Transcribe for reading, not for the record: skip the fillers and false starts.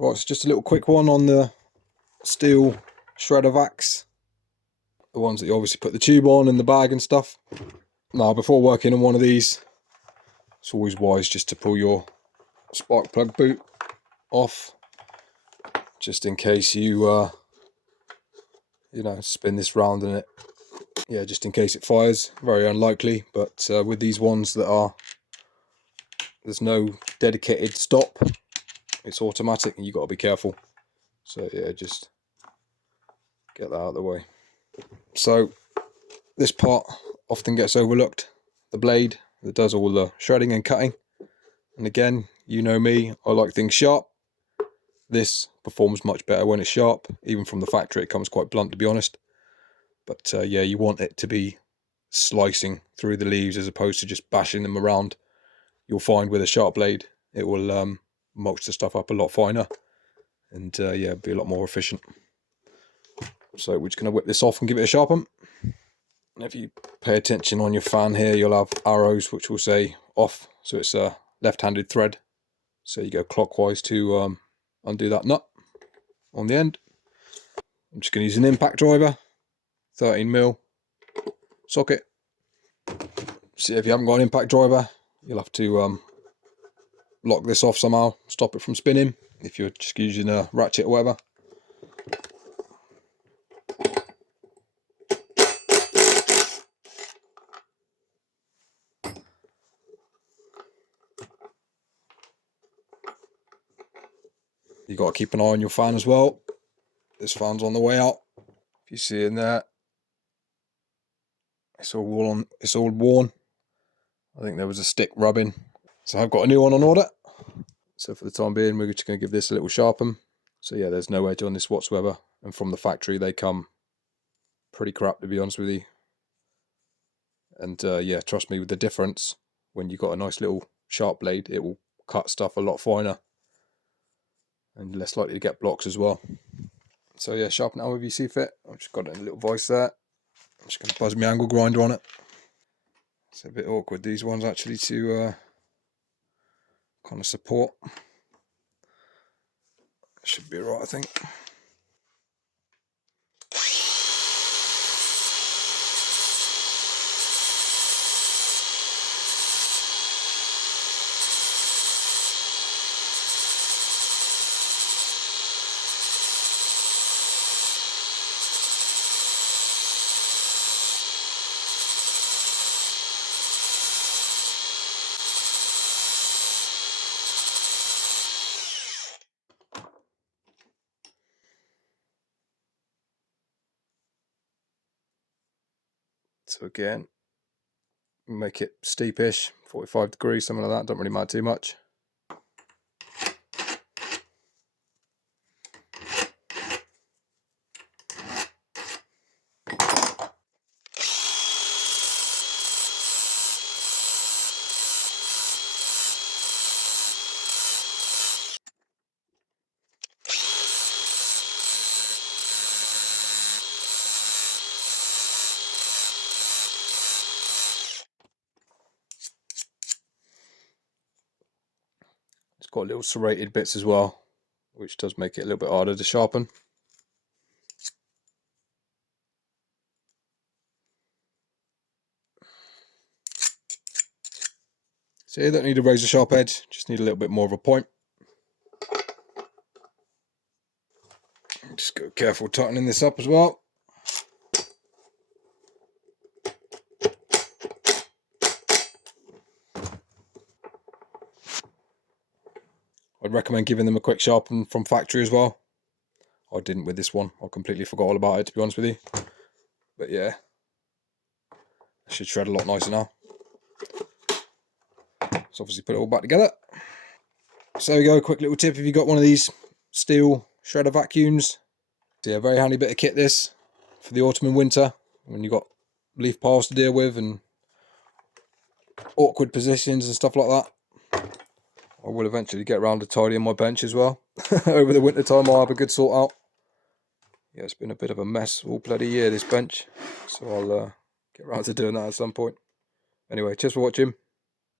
Right, it's just a little quick one on the STIHL shredder vacs. The ones that you obviously put the tube on in the bag and stuff. Now, before working on one of these, it's always wise just to pull your spark plug boot off, just in case you, you know, spin this round and just in case it fires. Very unlikely, but with these ones that are, there's no dedicated stop, it's automatic and you've got to be careful. So yeah, just get that out of the way. So this part often gets overlooked, the blade that does all the shredding and cutting. And again, you know me, I like things sharp. This performs much better when it's sharp. Even from the factory it comes quite blunt, to be honest. But yeah, you want it to be slicing through the leaves as opposed to just bashing them around. You'll find with a sharp blade it will mulch the stuff up a lot finer and yeah, be a lot more efficient. So we're just going to whip this off and give it a sharpen. And if you pay attention on your fan here, you'll have arrows which will say off, so it's a left-handed thread. So you go clockwise to undo that nut on the end. I'm just going to use an impact driver, 13mm socket. See, if you haven't got an impact driver, you'll have to lock this off somehow, stop it from spinning, if you're just using a ratchet or whatever. You got to keep an eye on your fan as well. This fan's on the way out. If you see in there, it's all worn. I think there was a stick rubbing. So I've got a new one on order. So for the time being, we're just going to give this a little sharpen. So yeah, there's no edge on this whatsoever. And from the factory, they come pretty crap, to be honest with you. And yeah, trust me, with the difference, when you've got a nice little sharp blade, it will cut stuff a lot finer and less likely to get blocks as well. So yeah, sharpen it however you see fit. I've just got a little vice there. I'm just going to buzz my angle grinder on it. It's a bit awkward, these ones, actually, to kind of support. Should be alright, I think. So again, make it steepish, 45 degrees, something like that, don't really matter too much. It's got little serrated bits as well, which does make it a little bit harder to sharpen. So you don't need a razor sharp edge, just need a little bit more of a point. Just go careful tightening this up as well. I'd recommend giving them a quick sharpen from factory as well. I didn't with this one, I completely forgot all about it, to be honest with you. But yeah, it should shred a lot nicer now. So obviously put it all back together. So there we go, quick little tip if you've got one of these STIHL shredder vacuums. So yeah, very handy bit of kit this for the autumn and winter when you've got leaf piles to deal with and awkward positions and stuff like that. I will eventually get around to tidying my bench as well. Over the winter time I'll have a good sort out. Yeah, it's been a bit of a mess all bloody year, this bench. So I'll get around to doing that at some point. Anyway, cheers for watching.